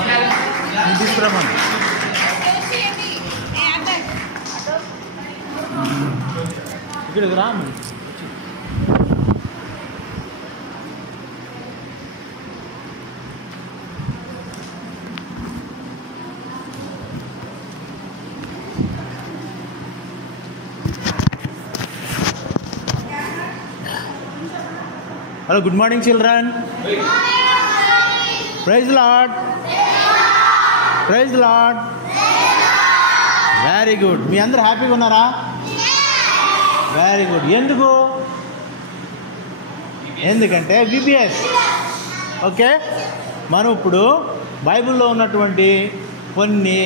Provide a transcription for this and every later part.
నేను తీసుకురామని. ఇక్కడికి రా. Hello, good morning children. Praise the Lord. Praise the Lord. Very good. మీ అందరూ హ్యాపీగా ఉన్నారా? Very good. ఎందుకంటే VBS. ఓకే, మనం ఇప్పుడు బైబిల్లో ఉన్నటువంటి కొన్ని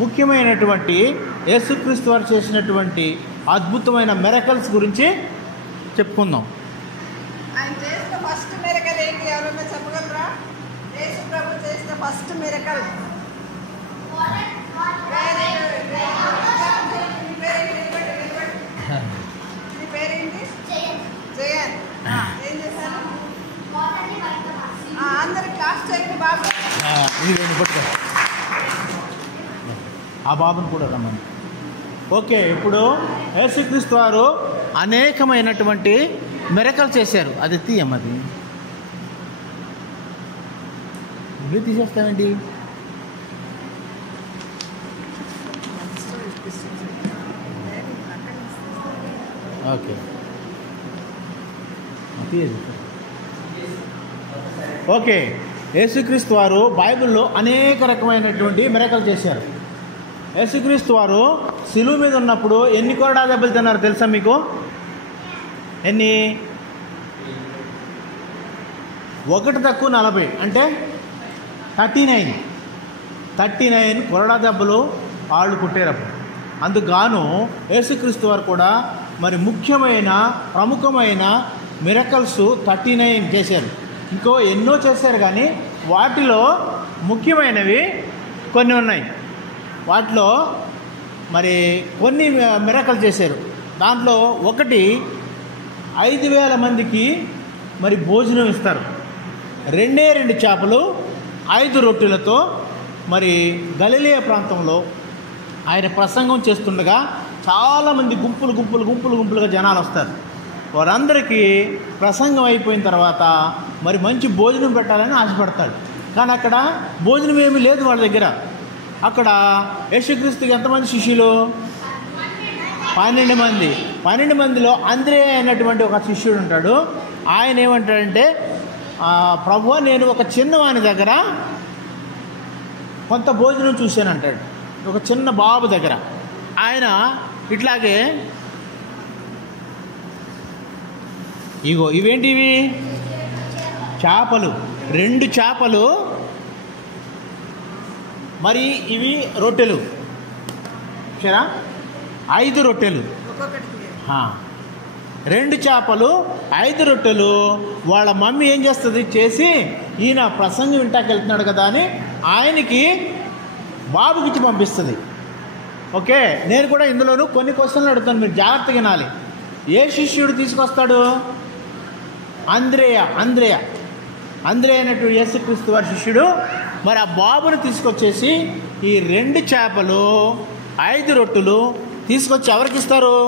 ముఖ్యమైనటువంటి యేసుక్రీస్తు వారు చేసినటువంటి అద్భుతమైన మిరకల్స్ గురించి చెప్పుకుందాం. ఆయన చేసిన ఫస్ట్ మిరకల్ ఏంటి? ఎవరైనా చెప్పగలరా? యేసు ప్రభు చేసిన ఫస్ట్ మిరకల్. నీ పేరేంటి? జయన్. ఏం చేశాను? అందరు క్లాస్ చేయండి బాబు. పట్టుకో, ఆ బాబుని కూడా రమ్మని. ఓకే, ఇప్పుడు యేసుక్రీస్తు వారు అనేకమైనటువంటి మిరకల్ చేశారు. అది తీయమ్మది, మీరు తీసేస్తానండి. Okay, okay. యేసుక్రీస్తు వారు బైబిల్లో అనేక రకమైనటువంటి మిరకల్ చేశారు. యేసుక్రీస్తు వారు శిలువ మీద ఉన్నప్పుడు ఎన్ని కొరడా దెబ్బలు తిన్నారు తెలుసా మీకు? ఎన్ని? 1 తక్కువ 40 అంటే 39 కొరడా దెబ్బలు వాళ్ళు కుట్టారప్పుడు. అందుకుగాను యేసుక్రీస్తు వారు కూడా మరి ముఖ్యమైన ప్రముఖమైన మిరకల్స్ 39 చేశారు. ఇంకో ఎన్నో చేశారు, కానీ వాటిలో ముఖ్యమైనవి కొన్ని ఉన్నాయి. వాటిలో మరి కొన్ని మిరకల్ చేశారు. దాంట్లో ఒకటి 5,000 మందికి మరి భోజనం ఇస్తారు. 2 చేపలు 5 రొట్టెలతో మరి గలిలయ ప్రాంతంలో ఆయన ప్రసంగం చేస్తుండగా చాలామంది గుంపులుగా జనాలు వస్తారు. వారందరికీ ప్రసంగం అయిపోయిన తర్వాత మరి మంచి భోజనం పెట్టాలని ఆశపడతాడు. కానీ అక్కడ భోజనం ఏమీ లేదు వాళ్ళ దగ్గర. అక్కడ యేసుక్రీస్తుకి ఎంతమంది శిష్యులు? 12 మంది. 12 మందిలో అంద్రే అనేటువంటి ఒక శిష్యుడు ఉంటాడు. ఆయన ఏమంటాడంటే, ప్రభువా, నేను ఒక చిన్నవాని దగ్గర కొంత భోజనం చూశాను అంటాడు. ఒక చిన్న బాబు దగ్గర. ఆయన ఇట్లాగే ఇగో ఇవేంటివి? చేపలు. 2 చేపలు, మరి ఇవి రొట్టెలు. సరే, 5 రొట్టెలు. 2 చేపలు 5 రొట్టెలు. వాళ్ళ మమ్మీ ఏం చేస్తుంది? చేసి ఈయన ప్రసంగం వింటాకి వెళ్తున్నాడు కదా అని ఆయనకి బాబుకిచ్చి పంపిస్తుంది. ఓకే, నేను కూడా ఇందులోనూ కొన్ని క్వశ్చన్లు అడుగుతాను, మీరు జాగ్రత్తగా వినాలి. ఏ శిష్యుడు తీసుకొస్తాడు? అంద్రేయ అనేటువంటి యేసుక్రీస్తు వారి శిష్యుడు. మరి ఆ బాబుని తీసుకొచ్చేసి ఈ 2 చేపలు 5 రొట్టెలు తీసుకొచ్చి ఎవరికి ఇస్తారు?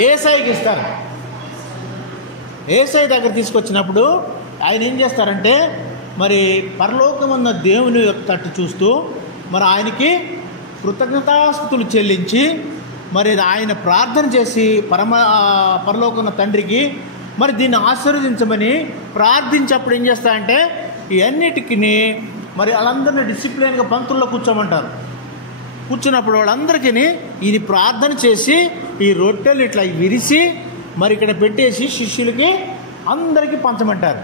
యేసయ్యకి ఇస్తారు. యేసయ్య దగ్గర తీసుకొచ్చినప్పుడు ఆయన ఏం చేస్తారంటే, మరి పరలోకమున్న దేవుని యొక్క తట్టు చూస్తూ మరి ఆయనకి కృతజ్ఞతాస్తుతులు చెల్లించి మరి ఆయన ప్రార్థన చేసి పరలోకమున్న తండ్రికి మరి దీన్ని ఆశీర్వదించమని ప్రార్థించేప్పుడు ఏం చేస్తారంటే, ఇవన్నిటికీ మరి వాళ్ళందరినీ డిసిప్లిన్గా పంక్తుల్లో కూర్చోమంటారు. కూర్చున్నప్పుడు వాళ్ళందరికీ ఇది ప్రార్థన చేసి ఈ రొట్టెలు ఇట్లా విరిసి మరి ఇక్కడ పెట్టేసి శిష్యులకి అందరికీ పంచమంటారు.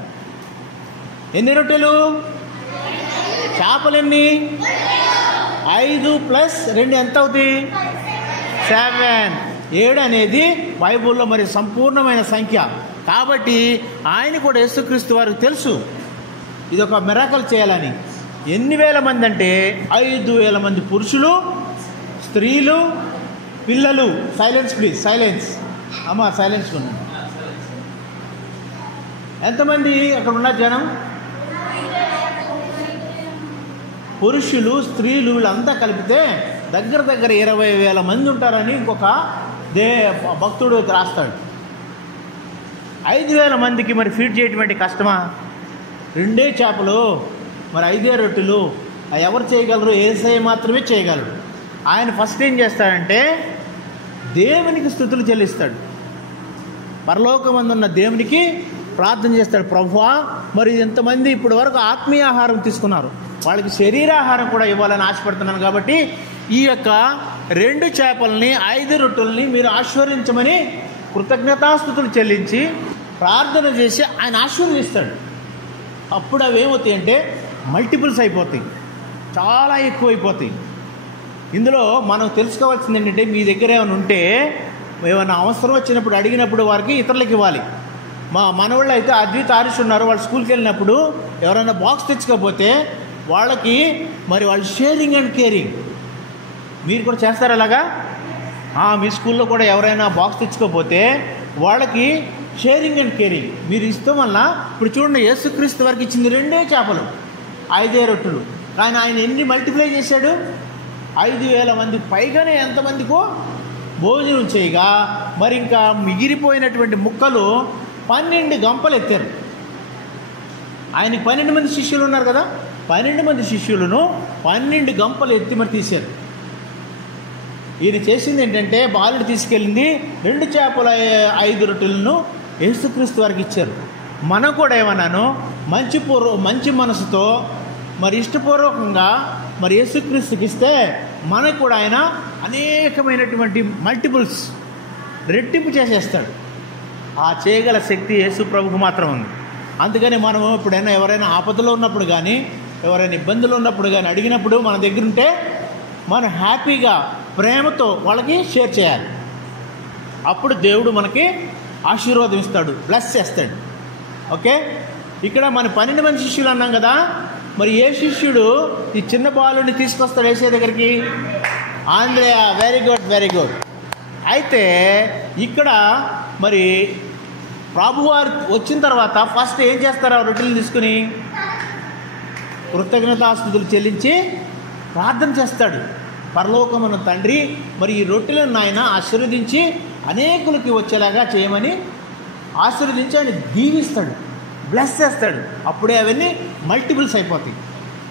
ఎన్ని రొట్టెలు? చేపలు ఎన్ని? 5 + 2 ఎంత అవుతుంది? 7. 7 అనేది బైబుల్లో మరి సంపూర్ణమైన సంఖ్య. కాబట్టి ఆయన కూడా యేసుక్రీస్తు వారికి తెలుసు ఇది ఒక మిరాకిల్ చేయాలని. ఎన్ని వేల మంది అంటే 5,000 మంది పురుషులు, స్త్రీలు, పిల్లలు. సైలెన్స్ ప్లీజ్, సైలెన్స్ అమ్మా, సైలెన్స్ ఉండండి. ఎంతమంది అక్కడ ఉన్న జనం? పురుషులు స్త్రీలు వీళ్ళంతా కలిపితే దగ్గర దగ్గర 20,000 మంది ఉంటారని ఇంకొక భక్తుడు రాస్తాడు. 5,000 మందికి మరి ఫీడ్ చేయటువంటి కష్టమా? 2 చేపలు మరి 5 రొట్టెలు ఎవరు చేయగలరు? యేసయ్య మాత్రమే చేయగలరు. ఆయన ఫస్ట్ ఏం చేస్తాడంటే దేవునికి స్తుతులు చెల్లిస్తాడు. పరలోకమందున్న దేవునికి ప్రార్థన చేస్తాడు. ప్రభువా, మరి ఇంతమంది ఇప్పటి వరకు ఆత్మీయ ఆహారం తీసుకున్నారు, వాళ్ళకి శరీరాహారం కూడా ఇవ్వాలని ఆశపడుతున్నాను. కాబట్టి ఈ యొక్క 2 చేపల్ని 5 రొట్టెల్ని మీరు ఆశీర్వదించమని కృతజ్ఞతాస్తుతులు చెల్లించి ప్రార్థన చేసి ఆయన ఆశీర్వదిస్తాడు. అప్పుడు అవి ఏమవుతాయి అంటే మల్టిపుల్స్ అయిపోతాయి, చాలా ఎక్కువైపోతాయి. ఇందులో మనం తెలుసుకోవాల్సింది ఏంటంటే, మీ దగ్గర ఏమైనా ఉంటే ఏమైనా అవసరం వచ్చినప్పుడు అడిగినప్పుడు వారికి ఇతరులకు ఇవ్వాలి. మా మనవాళ్ళు అయితే అద్విత ఆరిష్ ఉన్నారు, వాళ్ళు స్కూల్కి వెళ్ళినప్పుడు ఎవరైనా బాక్స్ తెచ్చుకోకపోతే వాళ్ళకి మరి వాళ్ళు షేరింగ్ అండ్ కేరింగ్. మీరు కూడా చేస్తారు అలాగా? మీ స్కూల్లో కూడా ఎవరైనా బాక్స్ తెచ్చుకోకపోతే వాళ్ళకి షేరింగ్ అండ్ కేరింగ్ మీరు ఇస్తాం వల్ల. ఇప్పుడు చూడండి, యేసుక్రీస్తు వారికి ఇచ్చింది 2 చేపలు 5 రొట్టెలు, కానీ ఆయన ఎన్ని మల్టిప్లై చేశాడు? 5,000 మంది పైగానే ఎంతమందికో భోజనం చేయగా మరి ఇంకా మిగిలిపోయినటువంటి ముక్కలు 12 గంపలు ఎత్తారు. ఆయనకి 12 మంది శిష్యులు ఉన్నారు కదా, 12 మంది శిష్యులను 12 గంపలు ఎత్తి మరి తీశారు. ఈయన చేసింది ఏంటంటే, బాలుడు తీసుకెళ్ళింది 2 చేపల 5 రొట్టెలను యేసుక్రీస్తు వారికి ఇచ్చారు. మనం కూడా ఏమన్నాను, మంచి మనసుతో మరి ఇష్టపూర్వకంగా మరి యేసుక్రీస్తుకి ఇస్తే మనకు కూడా ఆయన అనేకమైనటువంటి మల్టిపుల్స్ రెట్టింపు చేసేస్తాడు. ఆ చేయగల శక్తి యేసు ప్రభుకు మాత్రం ఉంది. అందుకని మనం ఎప్పుడైనా ఎవరైనా ఆపదలో ఉన్నప్పుడు కానీ ఎవరైనా ఇబ్బందులు ఉన్నప్పుడు కానీ అడిగినప్పుడు మన దగ్గర ఉంటే మనం హ్యాపీగా ప్రేమతో వాళ్ళకి షేర్ చేయాలి. అప్పుడు దేవుడు మనకి ఆశీర్వాదం ఇస్తాడు, బ్లెస్ చేస్తాడు. ఓకే, ఇక్కడ మన 12 మంది శిష్యులు అన్నాం కదా, మరి ఏ శిష్యుడు ఈ చిన్న బాలుని తీసుకొస్తాడు యేసయ్య దగ్గరికి? Andreya. Very good, very good. అయితే ఇక్కడ మరి ప్రభువారు వచ్చిన తర్వాత ఫస్ట్ ఏం చేస్తారు? ఆ రొట్టెలు తీసుకుని కృతజ్ఞతాస్తుతులు చెల్లించి ప్రార్థన చేస్తాడు. పరలోకమున్న తండ్రి, మరి ఈ రొట్టెలను నాయన ఆశీర్వదించి అనేకులకి వచ్చేలాగా చేయమని ఆశీర్వదించి ఆయన దీవిస్తాడు, బ్లెస్ చేస్తాడు. అప్పుడే అవన్నీ మల్టిపుల్స్ అయిపోతాయి.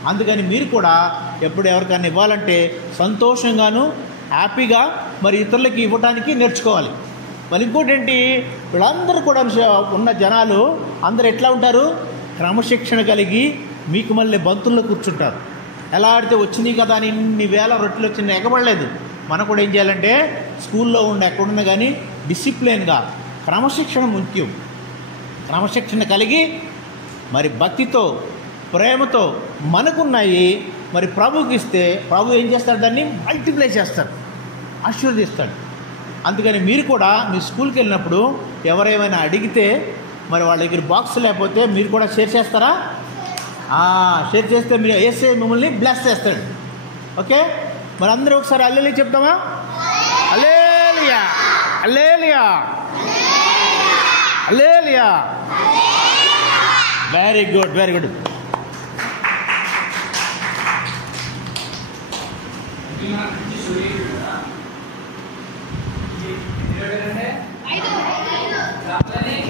అందుకని మీరు కూడా ఎప్పుడు ఎవరికైనా ఇవ్వాలంటే సంతోషంగాను హ్యాపీగా మరి ఇతరులకి ఇవ్వడానికి నేర్చుకోవాలి. మరి ఇంకోటి ఏంటి, వీళ్ళందరూ కూడా ఉన్న జనాలు అందరూ ఎట్లా ఉంటారు? క్రమశిక్షణ కలిగి మీకు మళ్ళీ బంతుల్లో కూర్చుంటారు. ఎలా ఆడితే వచ్చినాయి కదా అని ఇన్ని వేల రొట్టెలు వచ్చిన ఎగబడలేదు. మనం కూడా ఏం చేయాలంటే స్కూల్లో ఉండి ఎక్కడున్నా కానీ డిసిప్లిన్గా క్రమశిక్షణ ముఖ్యం. క్రమశిక్షణ కలిగి మరి భక్తితో ప్రేమతో మనకున్నాయి మరి ప్రభుకి ఇస్తే ప్రభు ఏం చేస్తాడు? దాన్ని మల్టిప్లై చేస్తాడు, ఆశీర్వదిస్తాడు. అందుకని మీరు కూడా మీ స్కూల్కి వెళ్ళినప్పుడు ఎవరేమైనా అడిగితే మరి వాళ్ళ దగ్గర బాక్స్ లేకపోతే మీరు కూడా షేర్ చేస్తారా? షేర్ చేస్తే మీరు యేసయ్య మిమ్మల్ని బ్లెస్ చేస్తాడు. ఓకే, మరి అందరూ ఒకసారి హల్లెలూయా చెప్తామా? హల్లెలూయా, హల్లెలూయా, హల్లెలూయా. Very good, very good. ఐదు